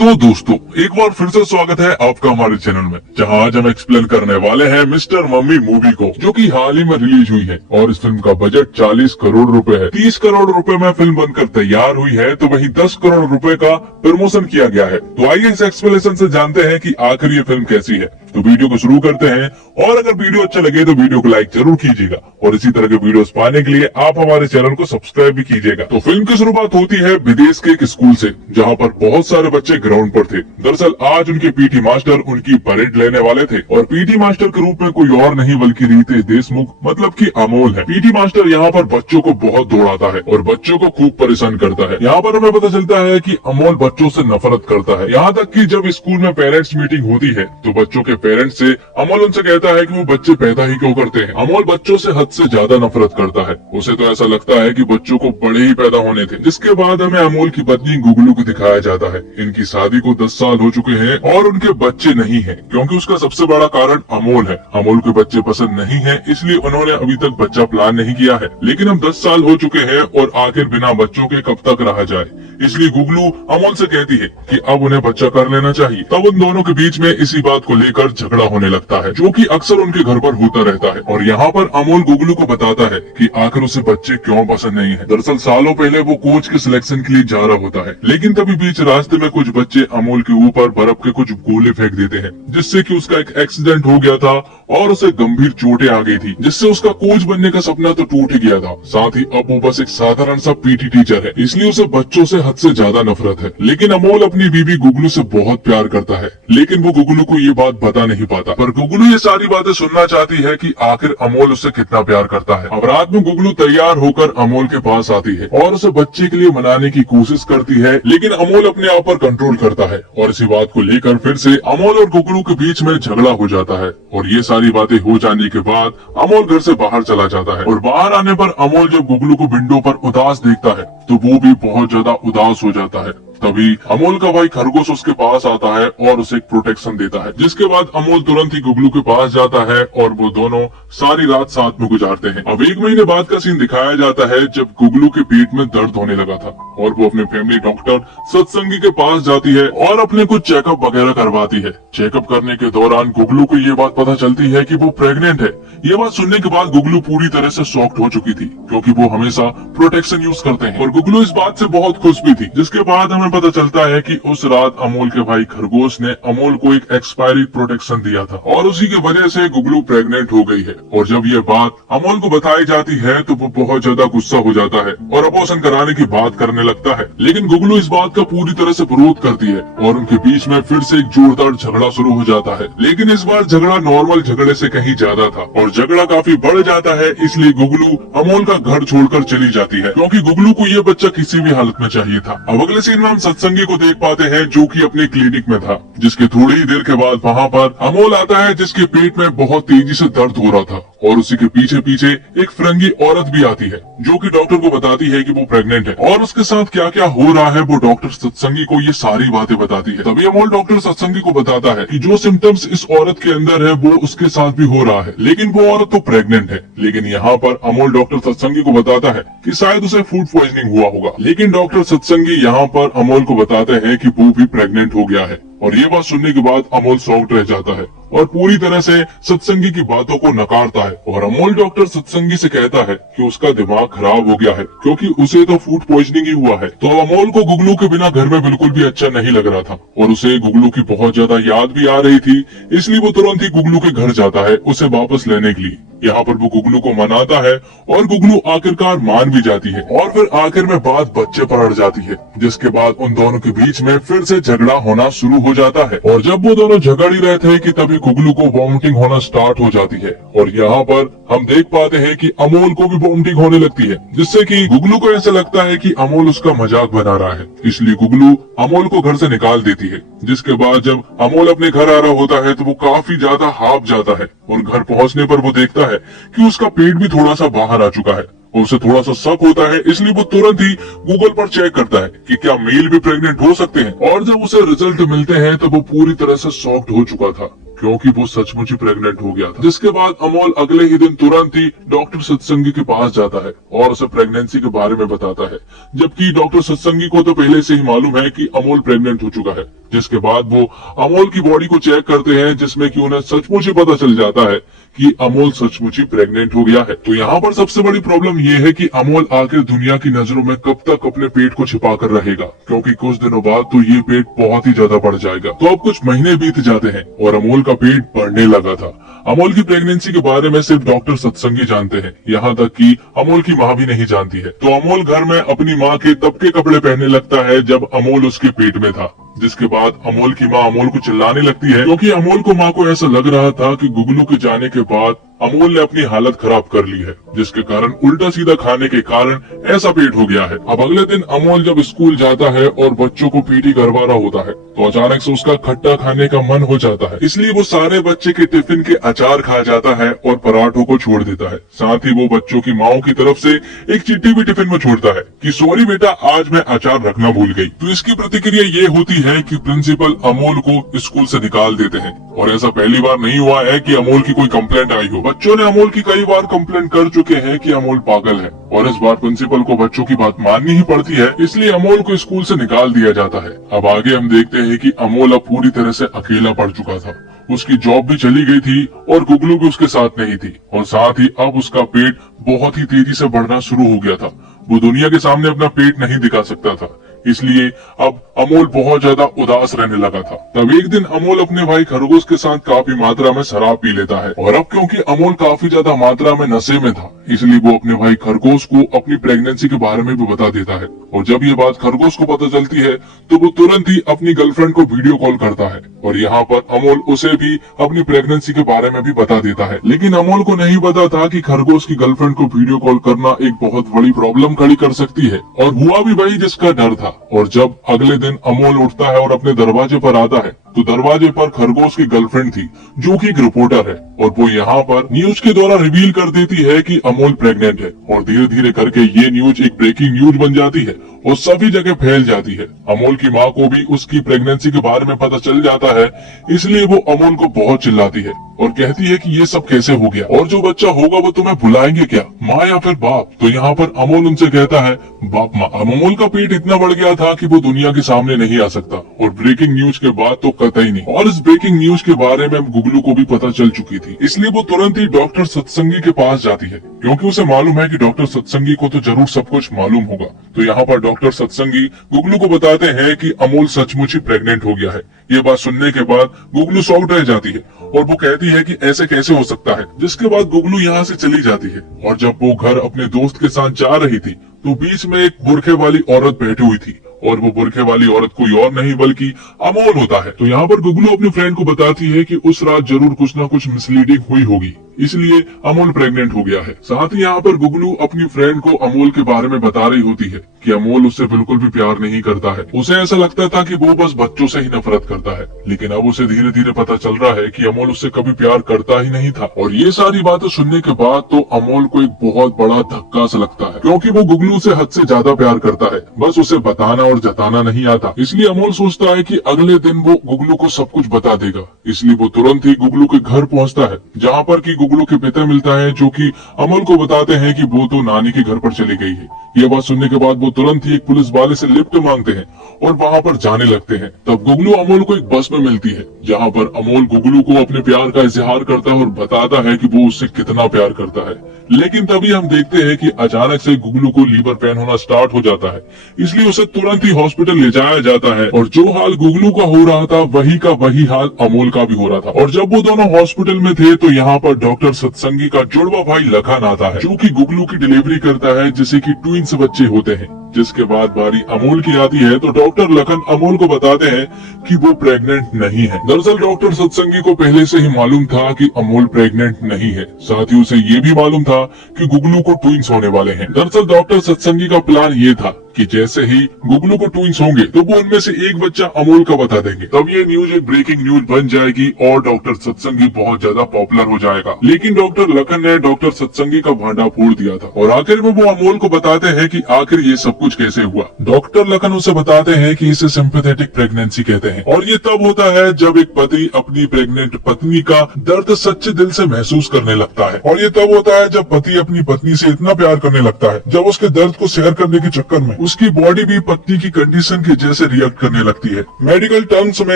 तो दोस्तों एक बार फिर से स्वागत है आपका हमारे चैनल में, जहां आज हम एक्सप्लेन करने वाले हैं मिस्टर मम्मी मूवी को, जो कि हाल ही में रिलीज हुई है। और इस फिल्म का बजट 40 करोड़ रुपए है। 30 करोड़ रुपए में फिल्म बनकर तैयार हुई है, तो वहीं 10 करोड़ रुपए का प्रमोशन किया गया है। तो आइए इस एक्सप्लेनेशन से जानते हैं कि आखिर ये फिल्म कैसी है। तो वीडियो को शुरू करते हैं, और अगर वीडियो अच्छा लगे तो वीडियो को लाइक जरूर कीजिएगा, और इसी तरह के वीडियोस पाने के लिए आप हमारे चैनल को सब्सक्राइब भी कीजिएगा। तो फिल्म की शुरुआत होती है विदेश के एक स्कूल से, जहां पर बहुत सारे बच्चे ग्राउंड पर थे। दरअसल आज उनके पीटी मास्टर उनकी परेड लेने वाले थे, और पीटी मास्टर के रूप में कोई और नहीं बल्कि रितेश देशमुख मतलब कि अमोल है। पीटी मास्टर यहाँ पर बच्चों को बहुत दौड़ाता है और बच्चों को खूब परेशान करता है। यहाँ पर हमें पता चलता है कि अमोल बच्चों से नफरत करता है। यहाँ तक कि जब स्कूल में पेरेंट्स मीटिंग होती है तो बच्चों के पेरेंट्स से अमोल उनसे कहता है कि वो बच्चे पैदा ही क्यों करते हैं। अमोल बच्चों से हद से ज्यादा नफरत करता है। उसे तो ऐसा लगता है कि बच्चों को बड़े ही पैदा होने थे। जिसके बाद हमें अमोल की पत्नी गुगलू को दिखाया जाता है। इनकी शादी को 10 साल हो चुके हैं और उनके बच्चे नहीं हैं, क्योंकि उसका सबसे बड़ा कारण अमोल है। अमोल के बच्चे पसंद नहीं है, इसलिए उन्होंने अभी तक बच्चा प्लान नहीं किया है। लेकिन अब 10 साल हो चुके हैं और आखिर बिना बच्चों के कब तक रहा जाए, इसलिए गुगलू अमोल से कहती है कि अब उन्हें बच्चा कर लेना चाहिए। तब उन दोनों के बीच में इसी बात को लेकर झगड़ा होने लगता है, जो कि अक्सर उनके घर पर होता रहता है। और यहाँ पर अमोल गुगलू को बताता है कि आखिर उसे बच्चे क्यों पसंद नहीं है। दरअसल सालों पहले वो कोच के सिलेक्शन के लिए जा रहा होता है, लेकिन तभी बीच रास्ते में कुछ बच्चे अमोल के ऊपर बर्फ के कुछ गोले फेंक देते हैं, जिससे कि उसका एक एक्सीडेंट हो गया था और उसे गंभीर चोटें आ गई थी, जिससे उसका कोच बनने का सपना तो टूट ही गया था। साथ ही अब वो बस एक साधारण सा पीटी टीचर है, इसलिए उसे बच्चों से हद से ज्यादा नफरत है। लेकिन अमोल अपनी बीवी गुगलू से बहुत प्यार करता है, लेकिन वो गुगलू को ये बात बता नहीं पाता। पर गुगलू ये सारी बातें सुनना चाहती है कि आखिर अमोल उससे कितना प्यार करता है। अब रात में गुगलू तैयार होकर अमोल के पास आती है और उसे बच्चे के लिए मनाने की कोशिश करती है, लेकिन अमोल अपने आप पर कंट्रोल करता है। और इसी बात को लेकर फिर से अमोल और गुगलू के बीच में झगड़ा हो जाता है। और ये सारी बातें हो जाने के बाद अमोल घर से बाहर चला जाता है। और बाहर आने पर अमोल जब गुगलू को विंडो पर उदास देखता है तो वो भी बहुत ज्यादा उदास हो जाता है। तभी अमोल का भाई खरगोश उसके पास आता है और उसे एक प्रोटेक्शन देता है, जिसके बाद अमोल तुरंत ही गुगलू के पास जाता है और वो दोनों सारी रात साथ में गुजारते हैं। अब 1 महीने बाद का सीन दिखाया जाता है, जब गुगलू के पेट में दर्द होने लगा था और वो अपने फैमिली डॉक्टर सत्संगी के पास जाती है और अपने कुछ चेकअप वगैरह करवाती है। चेकअप करने के दौरान गुगलू को ये बात पता चलती है कि वो प्रेग्नेंट है। ये बात सुनने के बाद गुगलू पूरी तरह से शॉक्ड हो चुकी थी, क्योंकि वो हमेशा प्रोटेक्शन यूज करते हैं। और गुगलू इस बात से बहुत खुश भी थी। जिसके बाद हमें पता चलता है कि उस रात अमोल के भाई खरगोश ने अमोल को एक एक्सपायरी प्रोटेक्शन दिया था, और उसी की वजह से गुगलू प्रेग्नेंट हो गई है। और जब ये बात अमोल को बताई जाती है तो वो बहुत ज्यादा गुस्सा हो जाता है और अबॉर्शन कराने की बात करने लगता है। लेकिन गुगलू इस बात का पूरी तरह से विरोध करती है और उनके बीच में फिर से एक जोरदार झगड़ा शुरू हो जाता है। लेकिन इस बार झगड़ा नॉर्मल झगड़े से कहीं ज्यादा था और झगड़ा काफी बढ़ जाता है। इसलिए गुगलू अमोल का घर छोड़कर चली जाती है, क्योंकि गुगलू को ये बच्चा किसी भी हालत में चाहिए था। अब अगले सीन में हम सत्संगी को देख पाते हैं, जो कि अपने क्लिनिक में था। जिसके थोड़ी ही देर के बाद वहाँ पर अमोल आता है, जिसके पेट में बहुत तेजी से दर्द हो रहा था। और उसी के पीछे पीछे एक फिरंगी औरत भी आती है, जो कि डॉक्टर को बताती है कि वो प्रेग्नेंट है, और उसके साथ क्या क्या हो रहा है वो डॉक्टर सत्संगी को ये सारी बातें बताती है। तभी अमोल डॉक्टर सत्संगी को बताता है कि जो सिम्टम्स इस औरत के अंदर है वो उसके साथ भी हो रहा है, लेकिन वो औरत तो प्रेग्नेंट है। लेकिन यहाँ पर अमोल डॉक्टर सत्संगी को बताता है कि शायद उसे फूड पॉइजनिंग हुआ होगा। लेकिन डॉक्टर सत्संगी यहाँ पर अमोल को बताते हैं कि वो भी प्रेग्नेंट हो गया है। और ये बात सुनने के बाद अमोल शॉक्ड रह जाता है और पूरी तरह से सत्संगी की बातों को नकारता है। और अमोल डॉक्टर सत्संगी से कहता है कि उसका दिमाग खराब हो गया है, क्योंकि उसे तो फूड पॉइजनिंग ही हुआ है। तो अमोल को गुगलू के बिना घर में बिल्कुल भी अच्छा नहीं लग रहा था और उसे गुगलू की बहुत ज्यादा याद भी आ रही थी। इसलिए वो तुरंत ही गुगलू के घर जाता है उसे वापस लेने के लिए। यहाँ पर वो गुगलू को मनाता है और गुगलू आखिरकार मान भी जाती है, और फिर आखिर में बात बच्चे पर अड़ जाती है। जिसके बाद उन दोनों के बीच में फिर से झगड़ा होना शुरू हो जाता है। और जब वो दोनों झगड़ ही रहे थे कि तभी गुगलू को वॉमिटिंग होना स्टार्ट हो जाती है। और यहाँ पर हम देख पाते हैं कि अमोल को भी वॉमिटिंग होने लगती है, जिससे कि गुगलू को ऐसा लगता है कि अमोल उसका मजाक बना रहा है। इसलिए गुगलू अमोल को घर से निकाल देती है। जिसके बाद जब अमोल अपने घर आ रहा होता है तो वो काफी ज्यादा हाफ जाता है, और घर पहुंचने पर वो देखता है कि उसका पेट भी थोड़ा सा बाहर आ चुका है। और उसे थोड़ा सा शक होता है, इसलिए वो तुरंत ही गूगल पर चेक करता है कि क्या मेल भी प्रेग्नेंट हो सकते हैं। और जब उसे रिजल्ट मिलते हैं तो वो पूरी तरह से शॉक्ड हो चुका था, क्योंकि वो सचमुच ही प्रेग्नेंट हो गया था। जिसके बाद अमोल अगले ही दिन तुरंत ही डॉक्टर सत्संगी के पास जाता है और उसे प्रेगनेंसी के बारे में बताता है, जबकि डॉक्टर सत्संगी को तो पहले से ही मालूम है कि अमोल प्रेग्नेंट हो चुका है। जिसके बाद वो अमोल की बॉडी को चेक करते हैं, जिसमें कि उन्हें सचमुच ही पता चल जाता है कि अमोल सचमुच ही प्रेग्नेंट हो गया है। तो यहाँ पर सबसे बड़ी प्रॉब्लम ये है कि अमोल आखिर दुनिया की नजरों में कब तक अपने पेट को छिपा कर रहेगा, क्योंकि कुछ दिनों बाद तो ये पेट बहुत ही ज्यादा बढ़ जाएगा। तो अब कुछ महीने बीत जाते हैं और अमोल का पेट बढ़ने लगा था। अमोल की प्रेगनेंसी के बारे में सिर्फ डॉक्टर सत्संगी जानते हैं, यहाँ तक कि अमोल की माँ भी नहीं जानती है। तो अमोल घर में अपनी माँ के तब के कपड़े पहनने लगता है जब अमोल उसके पेट में था। जिसके बाद अमोल की माँ अमोल को चिल्लाने लगती है, क्योंकि अमोल को माँ को ऐसा लग रहा था कि गुगलू के जाने के बाद अमोल ने अपनी हालत खराब कर ली है, जिसके कारण उल्टा सीधा खाने के कारण ऐसा पेट हो गया है। अब अगले दिन अमोल जब स्कूल जाता है और बच्चों को पीटी करवाना होता है, तो अचानक से उसका खट्टा खाने का मन हो जाता है। इसलिए वो सारे बच्चे के टिफिन के अचार खा जाता है और पराठों को छोड़ देता है। साथ ही वो बच्चों की माओ की तरफ से एक चिट्ठी भी टिफिन में छोड़ता है कि सॉरी बेटा, आज मैं अचार रखना भूल गई। तो इसकी प्रतिक्रिया ये होती है कि प्रिंसिपल अमोल को स्कूल से निकाल देते हैं। और ऐसा पहली बार नहीं हुआ है कि अमोल की कोई कंप्लेंट आई हो। बच्चों ने अमोल की कई बार कंप्लेंट कर चुके हैं कि अमोल पागल है, और इस बार प्रिंसिपल को बच्चों की बात माननी ही पड़ती है, इसलिए अमोल को स्कूल से निकाल दिया जाता है। अब आगे हम देखते हैं कि अमोल अब पूरी तरह से अकेला पड़ चुका था। उसकी जॉब भी चली गई थी और गुगलू भी उसके साथ नहीं थी, और साथ ही अब उसका पेट बहुत ही तेजी से बढ़ना शुरू हो गया था। वो दुनिया के सामने अपना पेट नहीं दिखा सकता था, इसलिए अब अमोल बहुत ज्यादा उदास रहने लगा था। तब एक दिन अमोल अपने भाई खरगोश के साथ काफी मात्रा में शराब पी लेता है, और अब क्योंकि अमोल काफी ज्यादा मात्रा में नशे में था, इसलिए वो अपने भाई खरगोश को अपनी प्रेगनेंसी के बारे में भी बता देता है। और जब ये बात खरगोश को पता चलती है तो वो तुरंत ही अपनी गर्लफ्रेंड को वीडियो कॉल करता है, और यहाँ पर अमोल उसे भी अपनी प्रेगनेंसी के बारे में भी बता देता है। लेकिन अमोल को नहीं पता था कि खरगोश की गर्लफ्रेंड को वीडियो कॉल करना एक बहुत बड़ी प्रॉब्लम खड़ी कर सकती है, और हुआ भी वही जिसका डर था। और जब अगले दिन अमोल उठता है और अपने दरवाजे पर आता है, तो दरवाजे पर खरगोश की गर्लफ्रेंड थी, जो कि एक रिपोर्टर है, और वो यहाँ पर न्यूज के द्वारा रिवील कर देती है कि अमोल प्रेग्नेंट है। और धीरे धीरे करके ये न्यूज एक ब्रेकिंग न्यूज बन जाती है और सभी जगह फैल जाती है। अमोल की माँ को भी उसकी प्रेगनेंसी के बारे में पता चल जाता है, इसलिए वो अमोल को बहुत चिल्लाती है और कहती है कि ये सब कैसे हो गया, और जो बच्चा होगा वो तुम्हें बुलाएंगे क्या, माँ या फिर बाप। तो यहाँ पर अमोल उनसे कहता है, बाप माँ। अमोल का पेट इतना बढ़ गया था कि वो दुनिया के सामने नहीं आ सकता, और ब्रेकिंग न्यूज के बाद तो कतई नहीं। और इस ब्रेकिंग न्यूज के बारे में गुगलू को भी पता चल चुकी थी, इसलिए वो तुरंत ही डॉक्टर सत्संगी के पास जाती है, क्योंकि उसे मालूम है कि डॉक्टर सत्संगी को तो जरूर सब कुछ मालूम होगा। तो यहाँ पर डॉक्टर सत्संगी गुगलू को बताते हैं कि अमोल सचमुच ही प्रेग्नेंट हो गया है। ये बात सुनने के बाद गुगलू शॉक्ड रह जाती है और वो कहती है कि ऐसे कैसे हो सकता है। जिसके बाद गुगलू यहाँ से चली जाती है, और जब वो घर अपने दोस्त के साथ जा रही थी तो बीच में एक बुरखे वाली औरत बैठी हुई थी, और वो बुरखे वाली औरत कोई और नहीं बल्कि अमोल होता है। तो यहाँ पर गुगलू अपनी फ्रेंड को बताती है कि उस रात जरूर कुछ ना कुछ मिसलीडिंग हुई होगी, इसलिए अमोल प्रेग्नेंट हो गया है। साथ ही यहाँ पर गुगलू अपनी फ्रेंड को अमोल के बारे में बता रही होती है कि अमोल उससे बिल्कुल भी प्यार नहीं करता है। उसे ऐसा लगता था कि वो बस बच्चों से ही नफरत करता है, लेकिन अब उसे धीरे धीरे पता चल रहा है कि अमोल उससे कभी प्यार करता ही नहीं था। और ये सारी बातें सुनने के बाद तो अमोल को एक बहुत बड़ा धक्का सा लगता है, क्योंकि वो गुगलू से हद से ज्यादा प्यार करता है, बस उसे बताना और जताना नहीं आता। इसलिए अमोल सोचता है कि अगले दिन वो गुगलू को सब कुछ बता देगा। इसलिए वो तुरंत ही गुगलू के घर पहुंचता है, जहाँ पर कि गुगलू के पिता मिलता है, जो कि अमोल को बताते हैं कि वो तो नानी के घर पर चली गई है। ये बात सुनने के बाद वो तुरंत ही एक पुलिस वाले से लिफ्ट मांगते हैं और वहाँ पर जाने लगते हैं। तब गुगलू अमोल को एक बस में मिलती है, जहाँ पर अमोल गुगलू को अपने प्यार का इजहार करता है और बताता है कि वो उससे कितना प्यार करता है। लेकिन तभी हम देखते हैं कि अचानक से गुगलू को लीवर पेन होना स्टार्ट हो जाता है, इसलिए उसे तुरंत ही हॉस्पिटल ले जाया जाता है। और जो हाल गुगलू का हो रहा था वही का वही हाल अमोल का भी हो रहा था। और जब वो दोनों हॉस्पिटल में थे तो यहाँ पर डॉक्टर सत्संगी का जुड़वा भाई लखन आता है, जो कि गुगलू की डिलीवरी करता है, जिसे कि ट्विंस बच्चे होते हैं। जिसके बाद बारी अमोल की आती है, तो डॉक्टर लखन अमोल को बताते हैं कि वो प्रेग्नेंट नहीं है। दरअसल डॉक्टर सत्संगी को पहले से ही मालूम था कि अमोल प्रेग्नेंट नहीं है, साथ ही उसे ये भी मालूम था कि गुगलू को ट्विंस होने वाले हैं। दरअसल डॉक्टर सत्संगी का प्लान ये था कि जैसे ही गुगलू को ट्विंस होंगे तो वो उनमें से एक बच्चा अमोल का बता देंगे। तब ये न्यूज एक ब्रेकिंग न्यूज बन जाएगी और डॉक्टर सत्संगी बहुत ज्यादा पॉपुलर हो जाएगा। लेकिन डॉक्टर लखन ने डॉक्टर सत्संगी का भांडा फोड़ दिया था और आखिर में वो अमोल को बताते हैं कि आखिर ये सब कुछ कैसे हुआ। डॉक्टर लखन उसे बताते हैं कि इसे सिंपैथेटिक प्रेगनेंसी कहते हैं और ये तब होता है जब एक पति अपनी प्रेग्नेंट पत्नी का दर्द सच्चे दिल से महसूस करने लगता है। और ये तब होता है जब पति अपनी पत्नी से इतना प्यार करने लगता है जब उसके दर्द को शेयर करने के चक्कर में उसकी बॉडी भी पत्नी की कंडीशन के जैसे रिएक्ट करने लगती है। मेडिकल टर्म्स में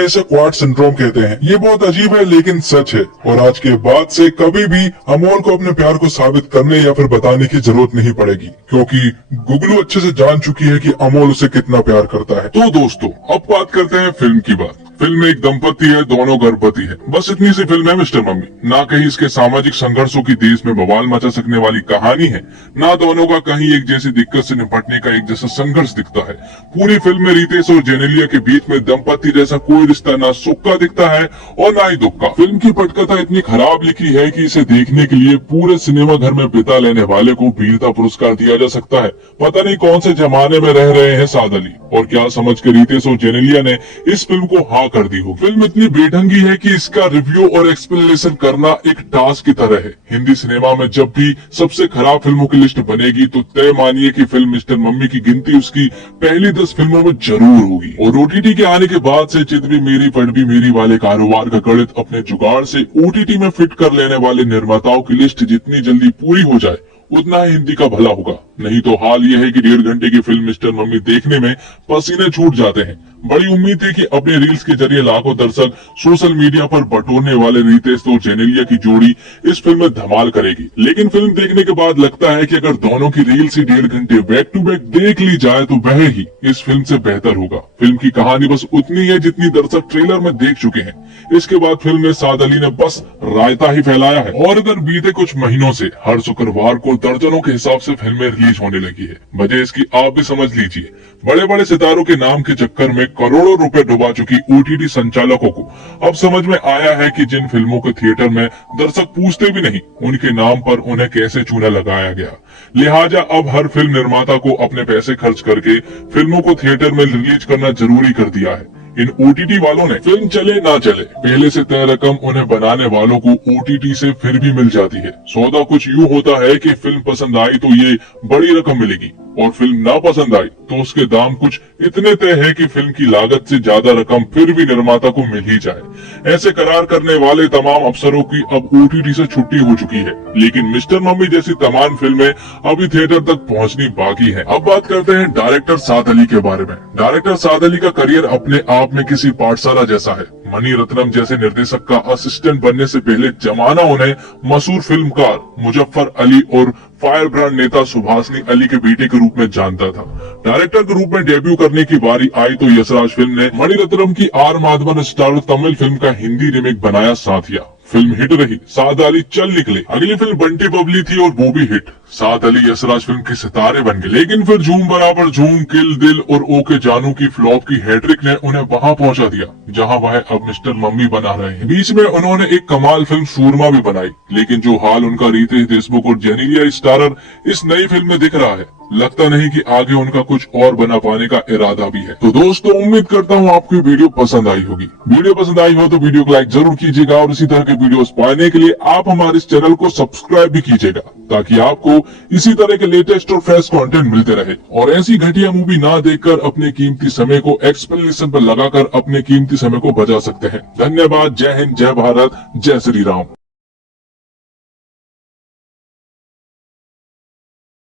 इसे क्वाड सिंड्रोम कहते हैं। ये बहुत अजीब है लेकिन सच है और आज के बाद से कभी भी अमोल को अपने प्यार को साबित करने या फिर बताने की जरूरत नहीं पड़ेगी, क्योंकि गुगलू अच्छे से जान चुकी है कि अमोल उसे कितना प्यार करता है। तो दोस्तों अब बात करते हैं फिल्म की बात। फिल्म में एक दंपति है, दोनों गर्भवती है, बस इतनी सी फिल्म है मिस्टर मम्मी। ना कहीं इसके सामाजिक संघर्षों की देश में बवाल मचा सकने वाली कहानी है, ना दोनों का कहीं एक जैसी दिक्कत से निपटने का एक जैसा संघर्ष दिखता है। पूरी फिल्म में रितेश और जेनेलिया के बीच में दंपति जैसा कोई रिश्ता ना सुख का दिखता है और ना ही दुख का। फिल्म की पटकथा इतनी खराब लिखी है कि इसे देखने के लिए पूरे सिनेमा घर में बिता लेने वाले को वीरता पुरस्कार दिया जा सकता है। पता नहीं कौन से जमाने में रह रहे हैं साद अली और क्या समझ के रितेश और जेनेलिया ने इस फिल्म को हाँ कर दी हो। फिल्म इतनी बेढंगी है कि इसका रिव्यू और एक्सप्लेनेशन करना एक टास्क की तरह है। हिंदी सिनेमा में जब भी सबसे खराब फिल्मों की लिस्ट बनेगी तो तय मानिए कि फिल्म मिस्टर मम्मी की गिनती उसकी पहली 10 फिल्मों में जरूर होगी। और ओटीटी के आने के बाद से चित भी मेरी पट भी मेरी वाले कारोबार का गणित अपने जुगाड़ से ओटीटी में फिट कर लेने वाले निर्माताओं की लिस्ट जितनी जल्दी पूरी हो जाए उतना ही हिंदी का भला होगा। नहीं तो हाल ये है कि 1.5 घंटे की फिल्म मिस्टर मम्मी देखने में पसीने छूट जाते हैं। बड़ी उम्मीद थी कि अपने रील्स के जरिए लाखों दर्शक सोशल मीडिया पर बटोरने वाले रितेश और जेनेलिया की जोड़ी इस फिल्म में धमाल करेगी, लेकिन फिल्म देखने के बाद लगता है कि अगर दोनों की रील्स ही 1.5 घंटे बैक टू बैक देख ली जाए तो वह ही इस फिल्म से बेहतर होगा। फिल्म की कहानी बस उतनी है जितनी दर्शक ट्रेलर में देख चुके हैं। इसके बाद फिल्म में साद अली ने बस रायता ही फैलाया है और इधर बीते कुछ महीनों से हर शुक्रवार को दर्जनों के हिसाब से फिल्में रिलीज होने लगी है। वजह इसकी आप भी समझ लीजिए, बड़े बड़े सितारों के नाम के चक्कर में करोड़ों रुपए डुबा चुकी ओटीटी संचालकों को अब समझ में आया है कि जिन फिल्मों के थिएटर में दर्शक पूछते भी नहीं उनके नाम पर उन्हें कैसे चूना लगाया गया। लिहाजा अब हर फिल्म निर्माता को अपने पैसे खर्च करके फिल्मों को थिएटर में रिलीज करना जरूरी कर दिया है। इन ओटीटी वालों ने फिल्म चले ना चले पहले से तय रकम उन्हें बनाने वालों को ओटीटी से फिर भी मिल जाती है। सौदा कुछ यूँ होता है कि फिल्म पसंद आई तो ये बड़ी रकम मिलेगी और फिल्म ना पसंद आई तो उसके दाम कुछ इतने तय है कि फिल्म की लागत से ज्यादा रकम फिर भी निर्माता को मिल ही जाए। ऐसे करार करने वाले तमाम अफसरों की अब ओटीटी से छुट्टी हो चुकी है, लेकिन मिस्टर मम्मी जैसी तमाम फिल्में अभी थिएटर तक पहुंचनी बाकी है। अब बात करते हैं डायरेक्टर साद अली के बारे में। डायरेक्टर साद अली का करियर अपने आप में किसी पाठशाला जैसा है। मणि रत्नम जैसे निर्देशक का असिस्टेंट बनने से पहले जमाना उन्हें मशहूर फिल्मकार मुजफ्फर अली और फायर ब्रांड नेता सुभाषनी अली के बेटे के रूप में जानता था। डायरेक्टर के रूप में डेब्यू करने की बारी आई तो यशराज फिल्म ने मणिरत्नम की R Madhavan star Tamil film का हिंदी रिमेक बनाया साथिया। फिल्म हिट रही, साद अली चल निकले। अगली फिल्म बंटी बबली थी और वो भी हिट। साद अली यशराज फिल्म के सितारे बन गए, लेकिन फिर झूम बराबर झूम, किल दिल और ओके जानू की फ्लॉप की हैट्रिक ने उन्हें वहां पहुंचा दिया जहां वह अब मिस्टर मम्मी बना रहे हैं। बीच में उन्होंने एक कमाल फिल्म सूरमा भी बनाई, लेकिन जो हाल उनका रितेश देशमुख और जेनेलिया स्टारर इस नई फिल्म में दिख रहा है, लगता नहीं कि आगे उनका कुछ और बना पाने का इरादा भी है। तो दोस्तों उम्मीद करता हूँ आपको वीडियो पसंद आई होगी। वीडियो पसंद आई हो तो वीडियो को लाइक जरूर कीजिएगा और इसी तरह के वीडियोस पाने के लिए आप हमारे इस चैनल को सब्सक्राइब भी कीजिएगा, ताकि आपको इसी तरह के लेटेस्ट और फ्रेश कंटेंट मिलते रहे और ऐसी घटिया मूवी ना देखकर अपने कीमती समय को एक्सप्लेनेशन पर लगाकर अपने कीमती समय को बचा सकते हैं। धन्यवाद। जय हिंद, जय भारत, जय श्री राम।